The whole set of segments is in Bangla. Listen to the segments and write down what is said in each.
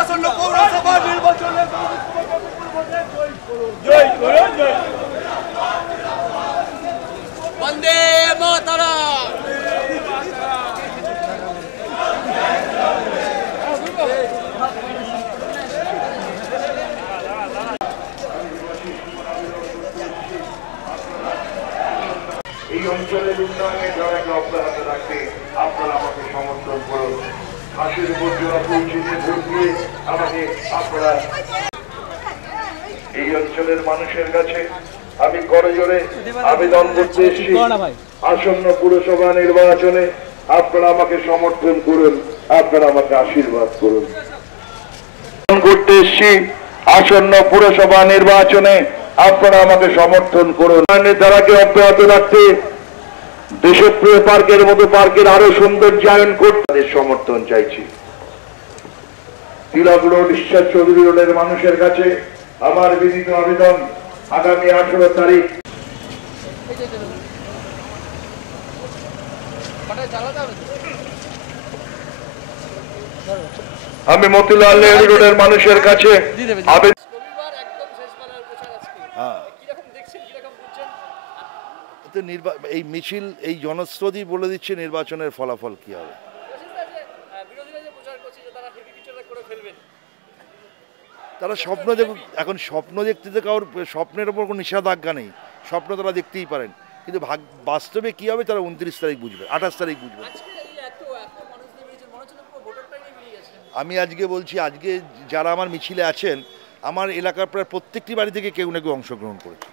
আসন্ন পৌরসভা নির্বাচনে জয় করুন জয়। বন্দে মাতরম। এই অঞ্চলের উন্নয়নে যারাকে অব্যাহত রাখতে আপনারা আমাকে সমর্থন করুন। হাসির উপর জোড়া পৌঁছে ভোট দিয়ে আমাকে আপনারা এই অঞ্চলের মানুষের কাছে আমি করজোড়ে আবেদন করতে এসেছি, আসন্ন পুরসভা নির্বাচনে আপনারা আমাকে সমর্থন করুন, আপনারা আমাকে আশীর্বাদ করুন। করতে এসেছি আসন্ন পুরসভা নির্বাচনে আপনারা আমাকে সমর্থন করুন। তারাকে অব্যাহত রাখতে দেশপ্রিয় পার্কের মতো পার্কের আরো সৌন্দর্যায়ন করতে তাদের সমর্থন চাইছি। তিলক রোড, ঈশ্বর চৌধুরী রোডের মানুষের কাছে আমার বিনীত আবেদন, আগামী 18 তারিখ আমি মতিলাল নেহরু রোডের মানুষের কাছে আবেদন। এই মিছিল, এই জনস্রোতই বলে দিচ্ছে নির্বাচনের ফলাফল কি হবে। তারা স্বপ্ন দেখুক, এখন স্বপ্ন দেখতে তো কারোর স্বপ্নের ওপর কোনো নিষেধাজ্ঞা নেই, স্বপ্ন তারা দেখতেই পারেন, কিন্তু বাস্তবে কি হবে তারা 29 তারিখ বুঝবে, 28 তারিখ বুঝবে। আমি আজকে বলছি, আজকে যারা আমার মিছিলে আছেন, আমার এলাকার প্রায় প্রত্যেকটি বাড়ি থেকে কেউ না কেউ অংশগ্রহণ করেছে।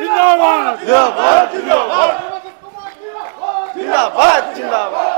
জিন্দাবাদ জিন্দাবাদ জিন্দাবাদ জিন্দাবাদ জিন্দাবাদ।